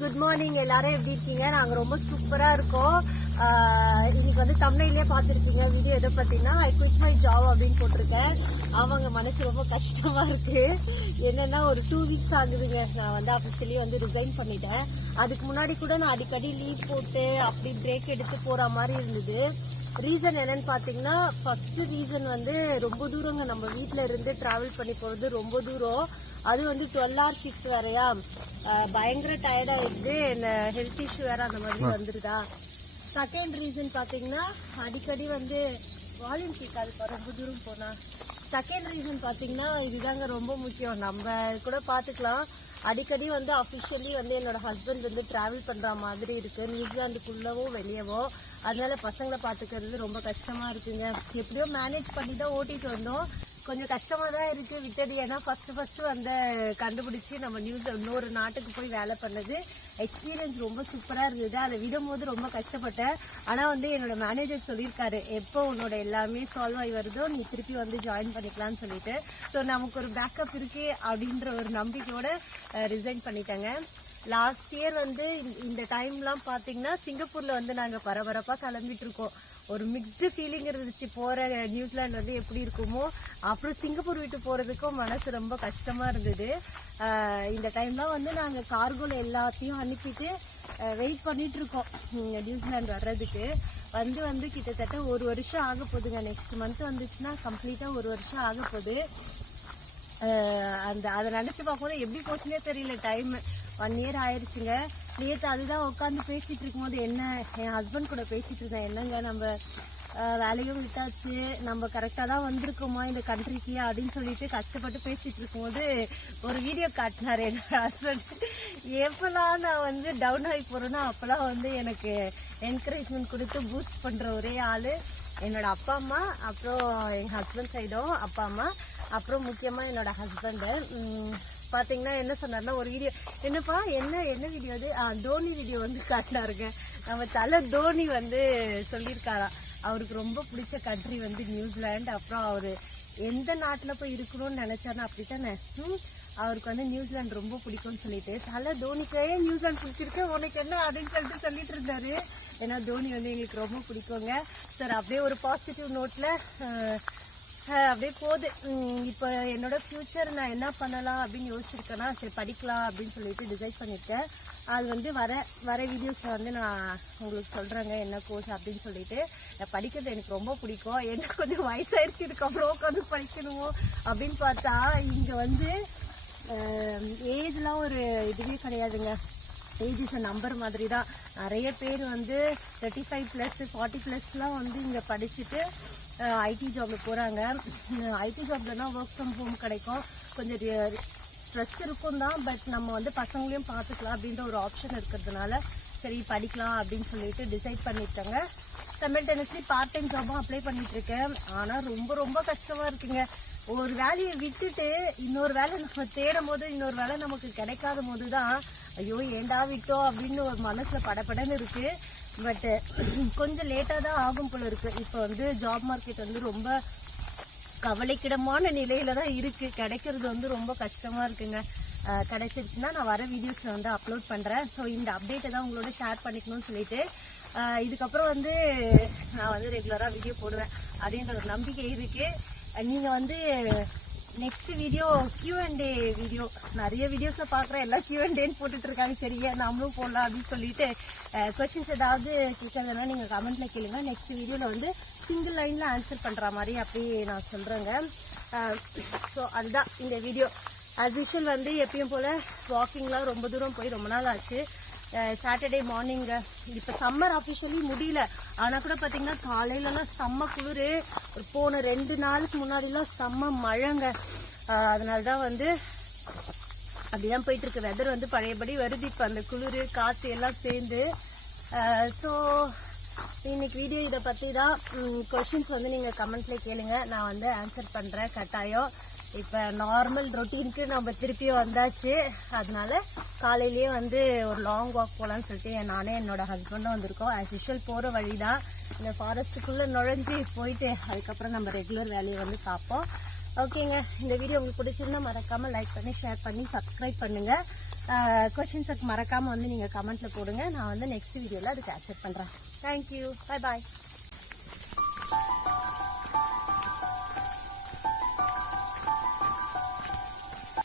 Good morning, எல்லாரும் எப்படி இருக்கீங்க? நாங்க ரொம்ப சூப்பரா இருக்கோம். இன்னைக்கு வந்து தமிழ்லயே பார்த்துருக்கீங்க. வீடியோ எதை பார்த்தீங்கன்னா ஐ குவிட் மை ஜாப் அப்படின்னு போட்டிருக்கேன். அவங்க மனசு ரொம்ப கஷ்டமா இருக்கு. என்னன்னா ஒரு 2 வீக்ஸ் ஆகுதுங்க. நான் வந்து அஃபிஷியலி வந்து ரிசைன் பண்ணிட்டேன். அதுக்கு முன்னாடி கூட நான் அடிக்கடி லீவ் போட்டு அப்படி பிரேக் எடுத்து போற மாதிரி இருந்தது. ரீசன் என்னன்னு பார்த்தீங்கன்னா, ஃபர்ஸ்ட் ரீசன் வந்து ரொம்ப தூரங்க. நம்ம வீட்டில இருந்து டிராவல் பண்ணி போகிறது ரொம்ப தூரம். அது வந்து 12 hour ஷிஃப்ட் வேறையா, பயங்கர டயர்டா இருக்குது. இந்த ஹெல்த் இஷ்யூ வேற அந்த மாதிரி வந்துருதா. செகண்ட் ரீசன் பார்த்தீங்கன்னா, அடிக்கடி வந்து வால்யூம் கேட்காது ரொம்ப தூரம் போனா. செகண்ட் ரீசன் பார்த்தீங்கன்னா, இதுதாங்க ரொம்ப முக்கியம். நம்ம கூட பார்த்துக்கலாம். அடிக்கடி வந்து அஃபிஷியலி வந்து என்னோட ஹஸ்பண்ட் வந்து டிராவல் பண்ற மாதிரி இருக்கு, நியூசிலாந்துக்குள்ளவோ வெளியவோ. அதனால பசங்களை பார்த்துக்கிறது ரொம்ப கஷ்டமா இருக்குங்க. எப்படியோ மேனேஜ் பண்ணி தான் ஓட்டிட்டு வந்தோம். கொஞ்சம் கஷ்டமா தான் இருக்கு விட்டது. ஏன்னா ஃபர்ஸ்ட் வந்து கண்டுபிடிச்சி நம்ம இன்னொரு நாட்டுக்கு போய் வேலை பண்ணது எக்ஸ்பீரியன்ஸ் ரொம்ப சூப்பரா இருந்தது. அதை விடும் போது ரொம்ப கஷ்டப்பட்டேன். ஆனா வந்து என்னோட மேனேஜர் சொல்லியிருக்காரு, எப்போ உன்னோட எல்லாமே சால்வ் ஆகி வருதோ நீ திருப்பி வந்து ஜாயின் பண்ணிக்கலாம்னு சொல்லிட்டு. ஸோ நமக்கு ஒரு பேக்கப் இருக்கு அப்படின்ற ஒரு நம்பிக்கையோட ரிசைன் பண்ணிட்டேங்க. லாஸ்ட் இயர் வந்து இந்த டைம்லாம் பார்த்தீங்கன்னா சிங்கப்பூர்ல வந்து நாங்கள் பரபரப்பாக கிளம்பிட்டு இருக்கோம். ஒரு மிக்ஸ்டு ஃபீலிங் இருந்துச்சு. போகிற நியூசிலாந்து வந்து எப்படி இருக்குமோ, அப்புறம் சிங்கப்பூர் விட்டு போகிறதுக்கும் மனசு ரொம்ப கஷ்டமாக இருந்தது. இந்த டைம்லாம் வந்து நாங்கள் கார்கோல எல்லாத்தையும் அனுப்பிட்டு வெயிட் பண்ணிட்டு இருக்கோம் நியூசிலாந்து வர்றதுக்கு. வந்து கிட்டத்தட்ட 1 வருஷம் ஆக போகுதுங்க. நெக்ஸ்ட் மந்த் வந்துச்சுன்னா கம்ப்ளீட்டாக 1 வருஷம் ஆக போகுது. அதை நினச்சி பார்க்கும்போது எப்படி போச்சுன்னே தெரியல. டைம் 1 year ஆயிடுச்சுங்க. நேற்று அதுதான் உட்காந்து பேசிட்டு இருக்கும்போது என் ஹஸ்பண்ட் கூட பேசிட்டு இருந்தேன். என்னங்க நம்ம வேலையும் விட்டாச்சு, நம்ம கரெக்டாக தான் வந்திருக்கோமா இந்த கண்ட்ரிக்கு அப்படின்னு சொல்லிட்டு கஷ்டப்பட்டு பேசிட்டு இருக்கும்போது ஒரு வீடியோ காட்டினார் என்னோட ஹஸ்பண்ட். எப்பெல்லாம் நான் வந்து டவுன் ஆகி போகிறேன்னா அப்போல்லாம் வந்து எனக்கு என்கரேஜ்மெண்ட் கொடுத்து பூஸ்ட் பண்ணுற ஒரே ஆள் என்னோட அப்பா அம்மா, அப்புறம் எங்கள் ஹஸ்பண்ட் சைடும் அப்பா அம்மா, அப்புறம் முக்கியமாக என்னோட ஹஸ்பண்டு. பார்த்தீங்கன்னா என்ன சொன்னார்னா, ஒரு வீடியோ என்னப்பா என்ன வீடியோ அது, தோனி வீடியோ வந்து காட்டினாருங்க. நம்ம தலை தோனி வந்து சொல்லியிருக்காராம் அவருக்கு ரொம்ப பிடிச்ச கண்ட்ரி வந்து நியூசிலாந்து. அப்புறம் அவர் எந்த நாட்டில் போய் இருக்கணும்னு நினச்சாருன்னா அப்படித்தானே, அவருக்கு வந்து நியூசிலாந்து ரொம்ப பிடிக்கும்னு சொல்லிட்டு, தலை தோனிக்கே நியூசிலாந்து பிடிச்சிருக்கு உனக்கு என்ன அப்படின்னு சொல்லிட்டு இருந்தாரு. ஏன்னா தோனி வந்து எங்களுக்கு ரொம்ப பிடிக்குங்க சார். அப்படியே ஒரு பாசிட்டிவ் நோட்டில் அப்படியே போகுது. இப்போ என்னோட ஃப்யூச்சர் நான் என்ன பண்ணலாம் அப்படின்னு யோசிச்சிருக்கேன்னா, சரி படிக்கலாம் அப்படின்னு சொல்லிட்டு டிசைட் பண்ணியிருக்கேன். அது வந்து வர வீடியோஸில் வந்து நான் உங்களுக்கு சொல்கிறேங்க என்ன கோர்ஸ் அப்படின்னு சொல்லிட்டு. படிக்கிறது எனக்கு ரொம்ப பிடிக்கும். என்ன கொஞ்சம் வயசாயிருச்சு, இதுக்கப்புறம் உட்காந்து படிக்கணுமோ அப்படின்னு பார்த்தா இங்கே வந்து ஏஜ்லாம் ஒரு இதுவே கிடையாதுங்க. ஏஜ் இஸ் நம்பர் மாதிரி தான். நிறைய பேர் வந்து 35+, 40+லாம் வந்து இங்கே படிச்சுட்டு ஐடி ஜாபில் போகிறாங்க. ஐடி ஜாப்லனா ஒர்க் ஃப்ரம் ஹோம் கிடைக்கும், கொஞ்சம் ஸ்ட்ரெஸ் இருக்கும் தான். பட் நம்ம வந்து பசங்களையும் பார்த்துக்கலாம் அப்படின்ற ஒரு ஆப்ஷன் இருக்கிறதுனால சரி படிக்கலாம் அப்படின்னு சொல்லிட்டு டிசைட் பண்ணிட்டேங்க. சைமல்டேனியஸ்லி பார்ட் டைம் ஜாபும் அப்ளை பண்ணிகிட்ருக்கேன். ஆனால் ரொம்ப ரொம்ப கஷ்டமாக இருக்குங்க. ஒரு வேலையை விட்டுட்டு இன்னொரு வேலை நம்ம தேடும் போது இன்னொரு வேலை நமக்கு கிடைக்காத போது தான் ஐயோ ஏண்டா விட்டோம் அப்படின்னு ஒரு மனசில் படப்படன்னு இருக்குது. பட்டு கொஞ்சம் லேட்டாக தான் ஆகும் போல இருக்குது. இப்போ வந்து ஜாப் மார்க்கெட் வந்து ரொம்ப கவலைக்கிடமான நிலையில தான் இருக்குது. கிடைக்கிறது வந்து ரொம்ப கஷ்டமாக இருக்குங்க. கிடைச்சிருச்சுன்னா நான் வர வீடியோஸில் வந்து அப்லோட் பண்ணுறேன். ஸோ இந்த அப்டேட்டை தான் உங்களோட ஷேர் பண்ணிக்கணும்னு சொல்லிட்டு இதுக்கப்புறம் வந்து நான் வந்து ரெகுலராக வீடியோ போடுவேன் அப்படின்ற ஒரு நம்பிக்கை இருக்குது. நீங்கள் வந்து நெக்ஸ்ட் வீடியோ Q&A வீடியோ, நிறைய வீடியோஸில் பார்க்குறேன் எல்லாம் Q&Aன்னு போட்டுட்ருக்காங்க. சரியா நம்மளும் போடலாம் அப்படின்னு சொல்லிட்டு கொஸ்டின்ஸ் ஏதாவது கேட்கறதுனா நீங்கள் கமெண்ட்டில் கேளுங்க. நெக்ஸ்ட் வீடியோவில் வந்து சிங்கிள் லைனில் ஆன்சர் பண்ணுற மாதிரி அப்படி நான் சொல்கிறேங்க. ஸோ அதுதான் இந்த வீடியோ. அஸ் யூஷுவல் வந்து எப்பயும் போல் வாக்கிங்லாம் ரொம்ப தூரம் போய் ரொம்ப நாள் ஆச்சு. சாட்டர்டே மார்னிங்க. இப்போ சம்மர் அஃபிஷியலி முடியல, ஆனால் கூட பார்த்தீங்கன்னா காலையிலலாம் செம்ம குளிர். போன 2 நாளுக்கு முன்னாடிலாம் செம்ம மழைங்க. அதனால தான் வந்து அப்படிதான் போயிட்டுருக்கு. வெதர் வந்து பழையபடி வருது இப்போ, அந்த குளிர் காற்று எல்லாம் சேர்ந்து. ஸோ இன்னைக்கு வீடியோ இதை பற்றி தான். கொஷின்ஸ் வந்து நீங்கள் கமெண்ட்லேயே கேளுங்க, நான் வந்து ஆன்சர் பண்ணுறேன் கட்டாயம். இப்போ நார்மல் ரொட்டீனுக்கு நம்ம திருப்பி வந்தாச்சு. அதனால காலையிலேயே வந்து ஒரு லாங் வாக் போகலான்னு சொல்லிட்டு நானே என்னோட ஹஸ்பண்டும் வந்திருக்கோம். ஆஸ் யூஷுவல் போகிற வழி தான். இந்த ஃபாரஸ்ட்டுக்குள்ளே நுழைஞ்சி போயிட்டு அதுக்கப்புறம் நம்ம ரெகுலர் வேலையை வந்து பார்ப்போம். ஓகேங்க, இந்த வீடியோ உங்களுக்கு பிடிச்சிருந்தா மறக்காமல் லைக் பண்ணி ஷேர் பண்ணி சப்ஸ்கிரைப் பண்ணுங்கள். கொஷின்ஸுக்கு மறக்காமல் வந்து நீங்கள் கமெண்ட்டில் போடுங்க. நான் வந்து நெக்ஸ்ட் வீடியோவில் அதுக்கு ஆன்சர் பண்ணுறேன். Thank you, bye bye.